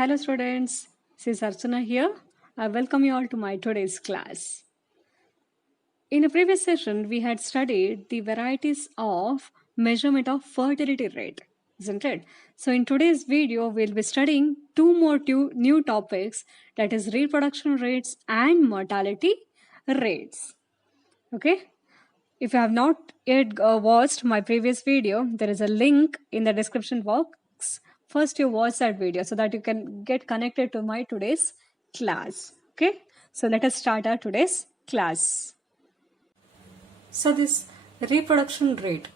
Hello students, this is Archana here. I welcome you all to my today's class. In a previous session, we had studied the varieties of measurement of fertility rate, isn't it? So in today's video, we'll be studying two new topics, that is reproduction rates and mortality rates. Okay? If you have not yet watched my previous video, there is a link in the description box. First you watch that video so that you can get connected to my today's class. Okay, so let us start our today's class. So this reproduction rate,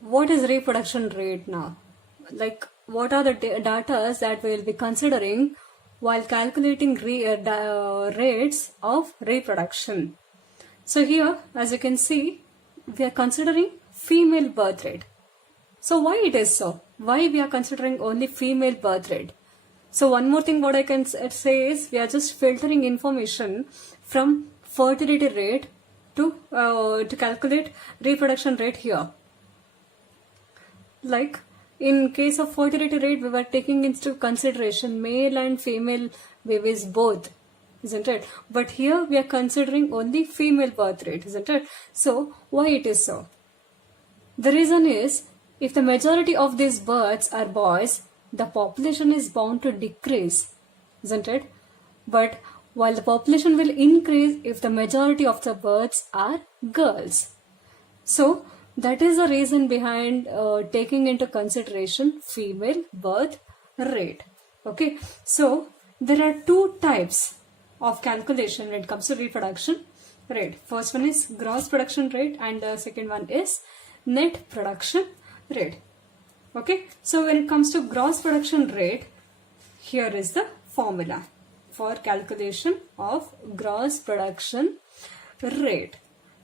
what is reproduction rate now? Like what are the data that we will be considering while calculating rates of reproduction? So here, as you can see, we are considering female birth rate. So why it is so? Why we are considering only female birth rate? So one more thing what I can say is we are just filtering information from fertility rate to calculate reproduction rate here. Like in case of fertility rate, we were taking into consideration male and female babies both, isn't it? But here we are considering only female birth rate, isn't it? So why it is so? The reason is, if the majority of these births are boys, the population is bound to decrease, isn't it? But while the population will increase if the majority of the births are girls. So that is the reason behind taking into consideration female birth rate. Okay, so there are two types of calculation when it comes to reproduction rate. First one is gross production rate and the second one is net production rate. Okay, so when it comes to gross production rate, here is the formula for calculation of gross production rate.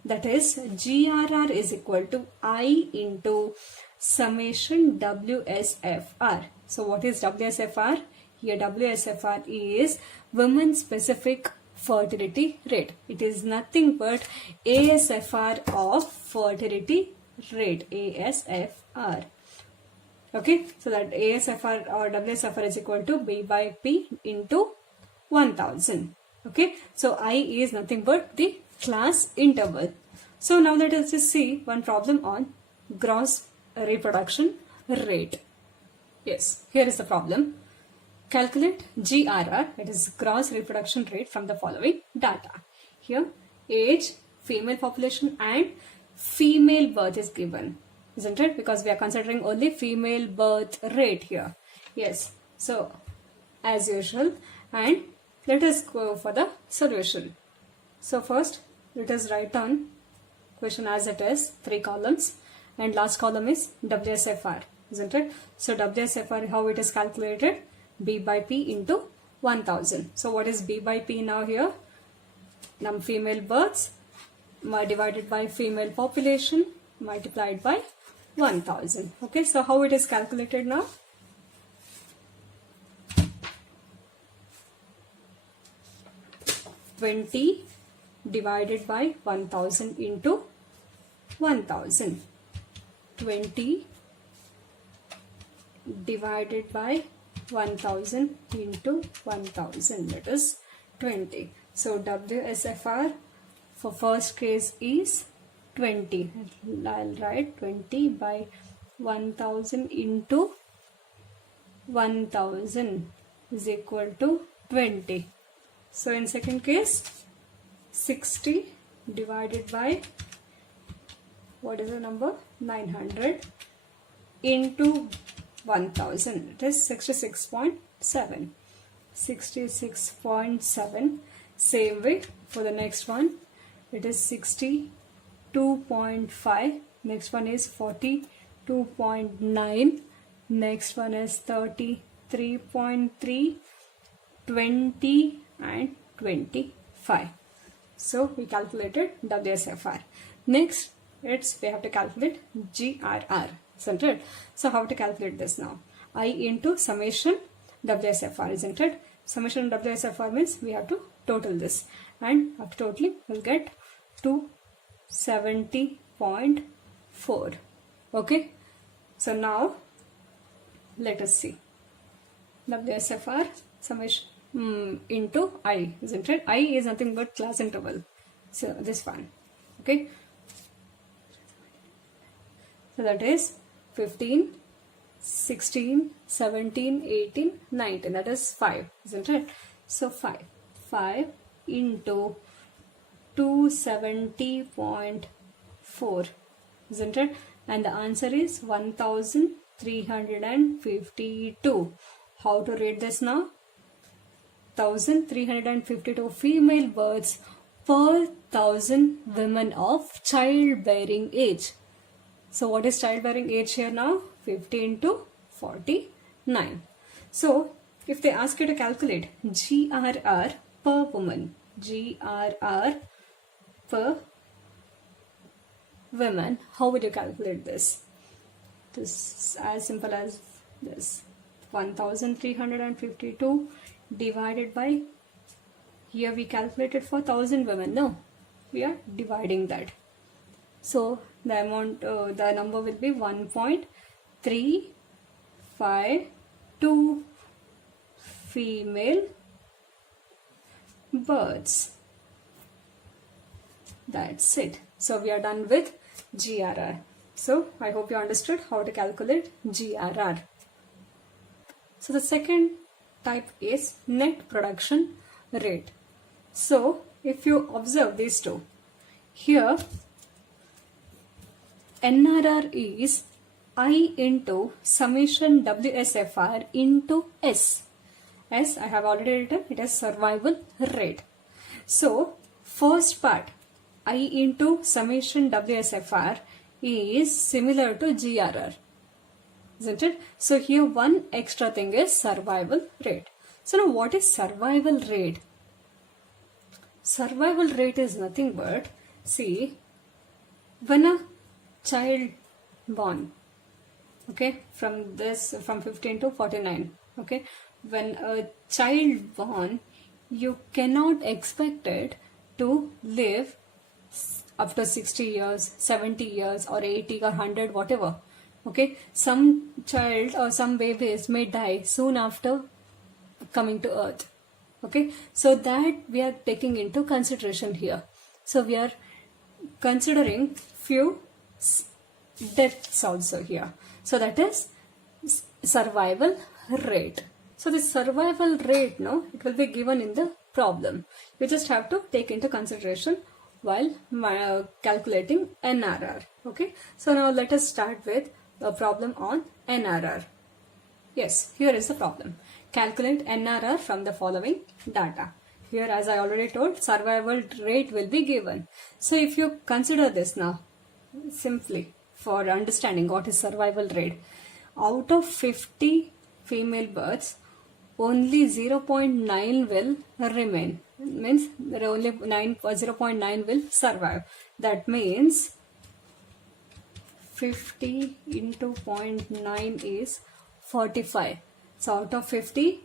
That is GRR is equal to I into summation WSFR. So what is WSFR? Here WSFR is women specific fertility rate. It is nothing but ASFR of fertility rate, ASFR. Okay, so that ASFR or WSFR is equal to B by P into 1000. Okay, so I is nothing but the class interval. So now let us just see one problem on gross reproduction rate. Yes, here is the problem. Calculate GRR, that is gross reproduction rate, from the following data. Here age, female population and female birth is given, isn't it? Because we are considering only female birth rate here. Yes, so as usual, and let us go for the solution. So first let us write down question as it is, 3 columns, and last column is WSFR, isn't it? So WSFR, how it is calculated? B by P into 1000. So what is B by P now here? Female births divided by female population multiplied by 1000. Okay, so how it is calculated now? (20) divided by 1000 into 1000. 20 divided by 1000 into 1000, that is 20. So WSFR for first case is 20. I'll write 20 by 1000 into 1000 is equal to 20. So in second case, 60 divided by, what is the number? 900 into 1000. It is 66.7. 66.7. Same way for the next one. It is 62.5. Next one is 42.9. Next one is 33.3, 20 and 25. So we calculated WSFR. Next, we have to calculate GRR, isn't it? So how to calculate this now? I into summation WSFR, isn't it? Summation WSFR means we have to total this, and after totaling we'll get 270.4. Okay, so now let us see. WSFR summation into I, isn't it? I is nothing but class interval. So this one, okay. So that is 15, 16, 17, 18, 19. That is 5, isn't it? So 5 into 270.4, isn't it? And the answer is 1352. How to read this now? 1352 female births per 1000 women of childbearing age. So what is childbearing age here now? 15 to 49. So if they ask you to calculate GRR per woman, GRR per women, how would you calculate this? This is as simple as this. 1352 divided by, here we calculated for 1000 women. No, we are dividing that. So the amount, the number will be 1.352 female births. That's it. So we are done with GRR. So I hope you understood how to calculate GRR. So the second type is net production rate. So if you observe these two, here NRR is I into summation WSFR into S. As I have already written, it is survival rate. So first part, I into summation WSFR is similar to GRR, isn't it? So here one extra thing is survival rate. So now what is survival rate? Survival rate is nothing but, see, when a child born, okay, from 15 to 49, okay, when a child born, you cannot expect it to live up to 60 years, 70 years or 80 or 100, whatever. Okay, some child or some babies may die soon after coming to earth. Okay, so that we are taking into consideration here. So we are considering few deaths also here. So that is survival rate. So the survival rate, no, it will be given in the problem. You just have to take into consideration while calculating NRR. Okay, so now let us start with the problem on NRR. Yes, here is the problem. Calculate NRR from the following data. Here, as I already told, survival rate will be given. So if you consider this now, simply for understanding what is survival rate, out of 50 female births, only 0.9 will remain. Means there are only 0.9 will survive. That means 50 into 0.9 is 45. So out of 50,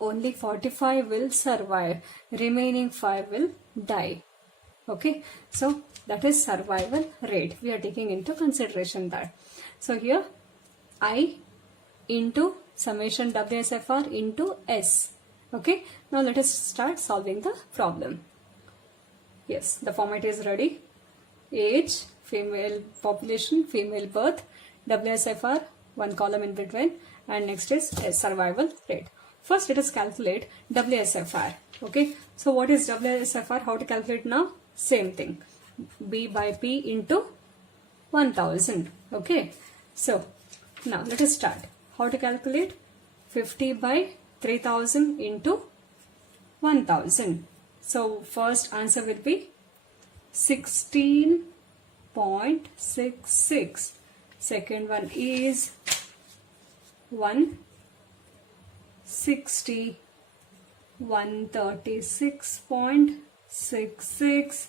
only 45 will survive. Remaining 5 will die. Okay. So that is survival rate. We are taking into consideration that. So here I into summation WSFR into S. Okay. Now let us start solving the problem. Yes, the format is ready. Age, female population, female birth, WSFR, one column in between, and next is survival rate. First let us calculate WSFR. Okay. So what is WSFR? How to calculate now? Same thing. B by P into 1000. Okay. So now let us start. How to calculate? 50 by 3000 into 1000. So first answer will be 16.66. Second one is 160, 136.66,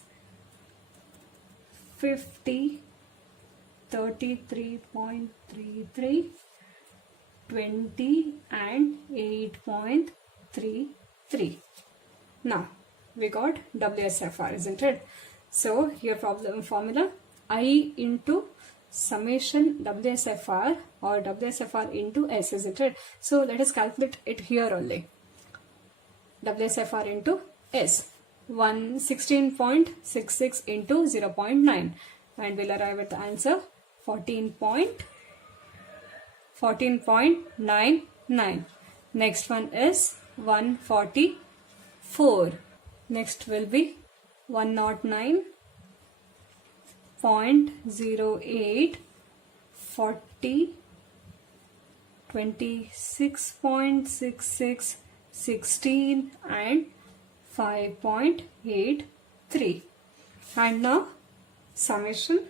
50, 33.33, 20 and 8.33. Now we got WSFR, isn't it? So here problem formula, I into summation WSFR or WSFR into S, isn't it? So let us calculate it here only. WSFR into S, 116.66 into 0.9, and we'll arrive at the answer 14.99. Next one is 144. Next will be 109.08, 40, 26.66, 16 and 5.83. And now summation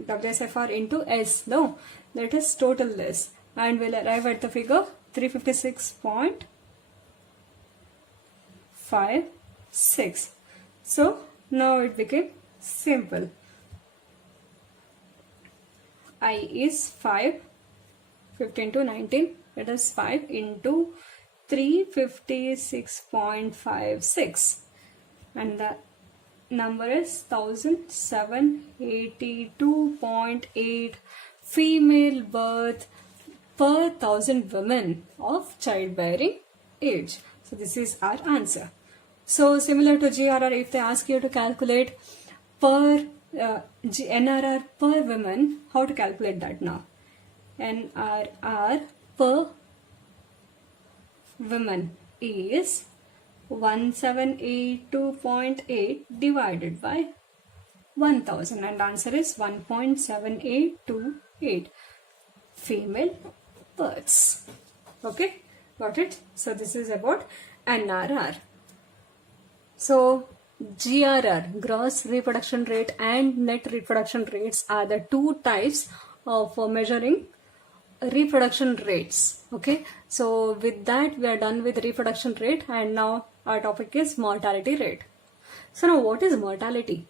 WSFR into S. No, let us total this and we'll arrive at the figure 356.56. So now it became simple. I is 5, 15 to 19, that is 5 into 356.56, and the number is 1782.8 female birth per 1,000 women of childbearing age. So this is our answer. So similar to GRR, if they ask you to calculate per NRR per women, how to calculate that now? NRR per women is 1782.8 divided by 1000, and answer is 1.7828 female births. Okay, got it? So this is about NRR. So GRR, gross reproduction rate, and net reproduction rates are the two types of measuring reproduction rates. Okay, so with that we are done with reproduction rate, and now our topic is mortality rate. So now what is mortality?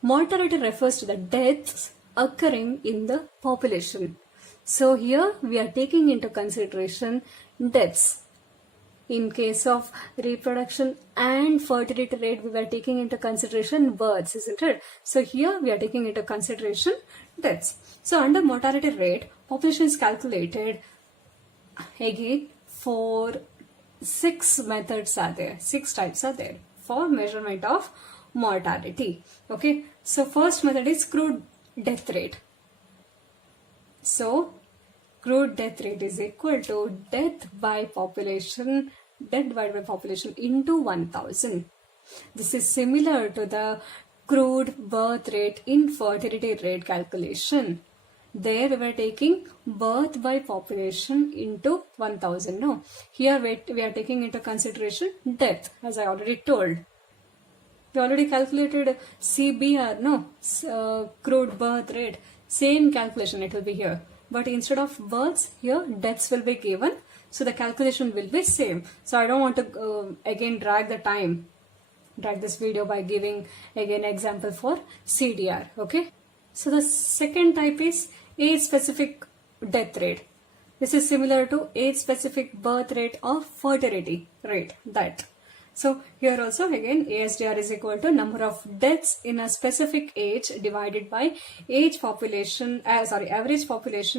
Mortality refers to the deaths occurring in the population. So here we are taking into consideration deaths. In case of reproduction and fertility rate, we were taking into consideration births, isn't it? So here we are taking into consideration deaths. So under mortality rate, population is calculated again for 6 methods are there, 6 types are there for measurement of mortality. Okay, so first method is crude death rate. So crude death rate is equal to death by population, death divided by population into 1000. This is similar to the crude birth rate in fertility rate calculation. There we were taking birth by population into 1000. No, here we are taking into consideration death, as I already told. We already calculated CBR, no, crude birth rate. Same calculation it will be here. But instead of births, here deaths will be given. So the calculation will be same. So I don't want to again drag this video by giving again example for CDR. Okay. So the second type is age specific death rate. This is similar to age specific birth rate or fertility rate. That. So here also again ASDR is equal to number of deaths in a specific age divided by average population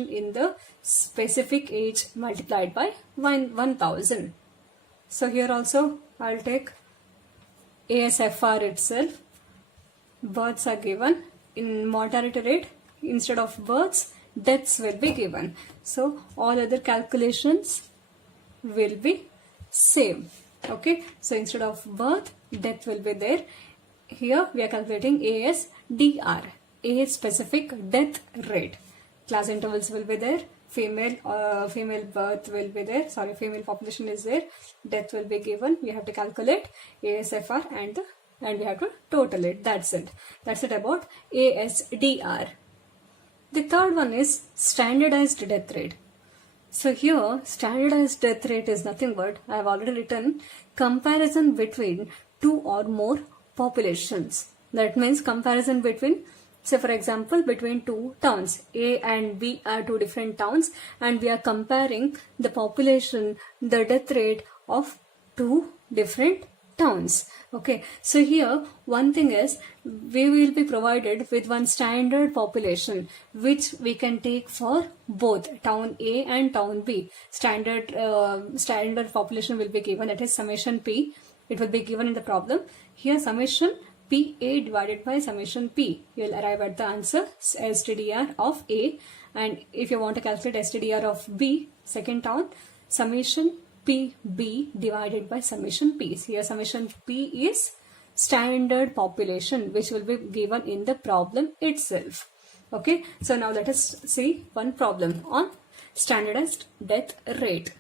in the specific age multiplied by 1000. So here also I'll take ASFR itself. Births are given. In mortality rate, instead of births, deaths will be given. So all other calculations will be same. Okay, so instead of birth, death will be there. Here we are calculating ASDR, age specific death rate. Class intervals will be there. Female birth will be there. Sorry, female population is there. Death will be given. We have to calculate ASFR and we have to total it. That's it. That's it about ASDR. The third one is standardized death rate. So here standardized death rate is nothing but, I have already written, comparison between two or more populations. That means comparison between, say for example, between two towns. A and B are two different towns, and we are comparing the population, the death rate of two different towns. Okay, so here one thing is we will be provided with one standard population which we can take for both town A and town B. Standard population will be given, that is summation P. It will be given in the problem. Here summation PA divided by summation P. You will arrive at the answer STDR of A, and if you want to calculate STDR of B, second town, summation PB divided by summation P. Here summation P is standard population which will be given in the problem itself. Okay, so now let us see one problem on standardized death rate.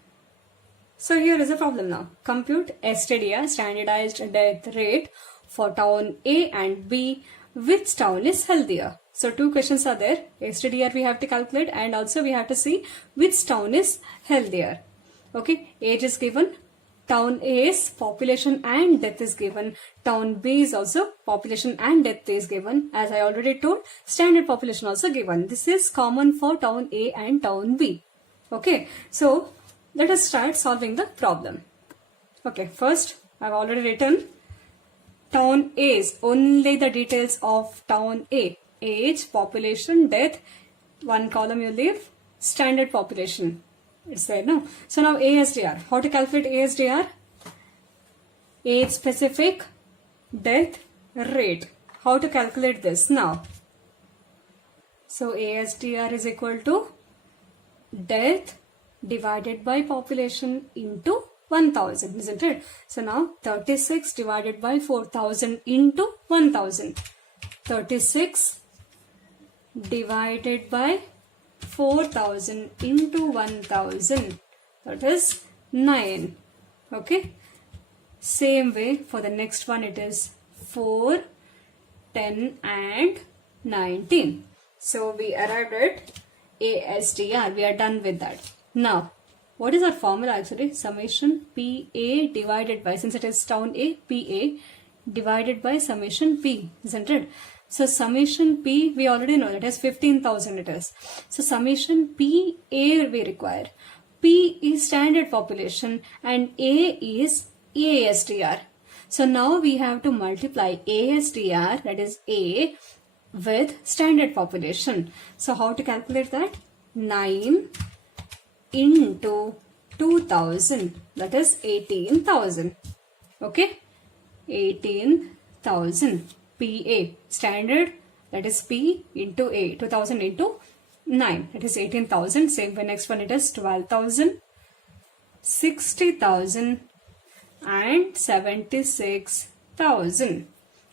So here is a problem now. Compute STDR, standardized death rate, for town A and B. Which town is healthier? So two questions are there. STDR we have to calculate, and also we have to see which town is healthier. Okay, age is given, town A's population and death is given, town B is also population and death is given. As I already told, standard population also given. This is common for town A and town B. Okay, so let us start solving the problem. Okay, first I have already written town A's, only the details of town A. Age, population, death, one column you leave, standard population. It's there now. So now ASDR. How to calculate ASDR? Age specific, death rate. How to calculate this now? So ASDR is equal to death divided by population into 1000, isn't it? So now 36 divided by 4000 into 1000. 36 divided by 4000 into 1000, that is 9. Okay, same way for the next one, it is 4, 10 and 19. So we arrived at ASDR. We are done with that. Now what is our formula actually? Summation PA divided by, since it is town A, PA divided by summation P, isn't it? So summation P we already know, that is 15,000 it is. So summation PA we require. P is standard population and A is ASDR. So now we have to multiply ASDR, that is A, with standard population. So how to calculate that? 9 into 2000, that is 18,000. Okay, 18,000. PA, standard, that is P into A, 2000 into 9, that is 18,000. Same way next one, it is 12,000, 60,000 and 76,000.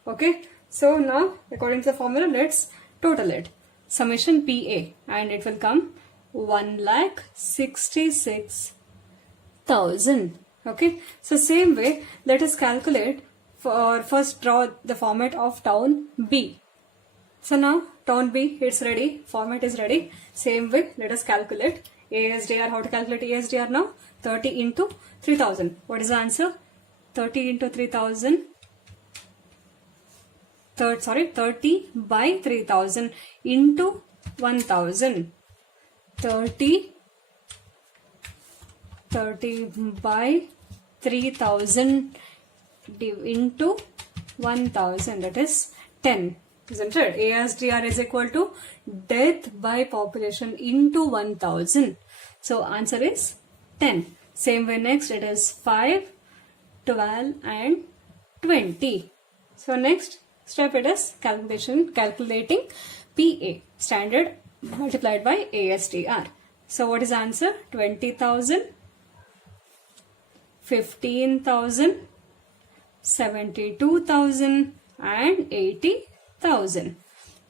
Okay, so now according to the formula, let's total it. Summation PA, and it will come 1,66,000. Okay, so same way let us calculate for, first draw the format of town B. So now town B, it's ready, format is ready. Same way let us calculate ASDR. How to calculate ASDR now? 30 into 3000. What is the answer? 30 into 3000. 30 by 3000 into 1000. 30 by 3000 into 1000, that is 10, isn't it? ASDR is equal to death by population into 1000. So answer is 10. Same way next, it is 5, 12 and 20. So next step, it is calculating PA, standard multiplied by ASDR. So what is the answer? 20,000, 15,000, 72,000 and 80,000.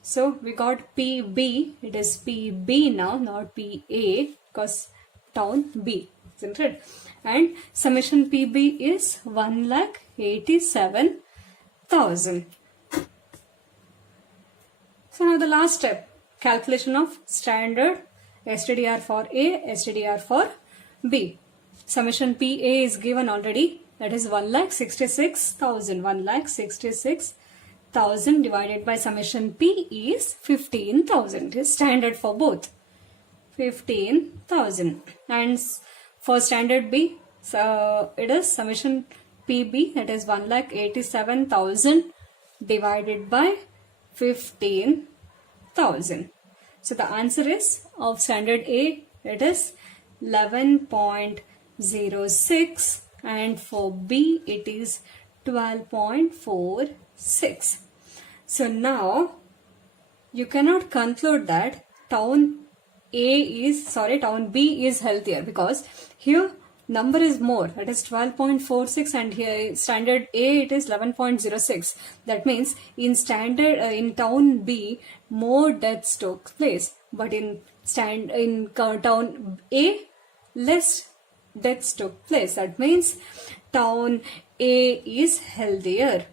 So we got PB, it is PB now, not PA, because town B, isn't it? And summation PB is 1,87,000. So now the last step, calculation of standard STDR for A, STDR for B. Summation PA is given already, that is 1,66,000. 1,66,000 divided by summation P is 15,000. It is standard for both. 15,000. And for standard B, so it is summation PB, that is 1,87,000 divided by 15,000. So the answer is of standard A, it is 11.06, and for B it is 12.46. So now you cannot conclude that town B is healthier, because here number is more, that is 12.46, and here standard A it is 11.06. That means in town B more deaths took place, but in town A less deaths took place. That means town A is healthier.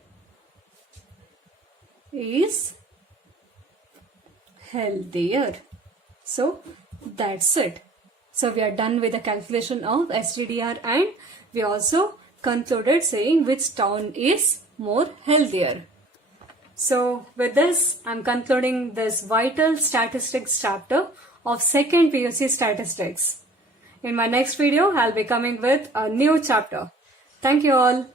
So that's it. So we are done with the calculation of STDR, and we also concluded saying which town is more healthier. So with this, I'm concluding this vital statistics chapter of second PUC statistics. In my next video, I'll be coming with a new chapter. Thank you all.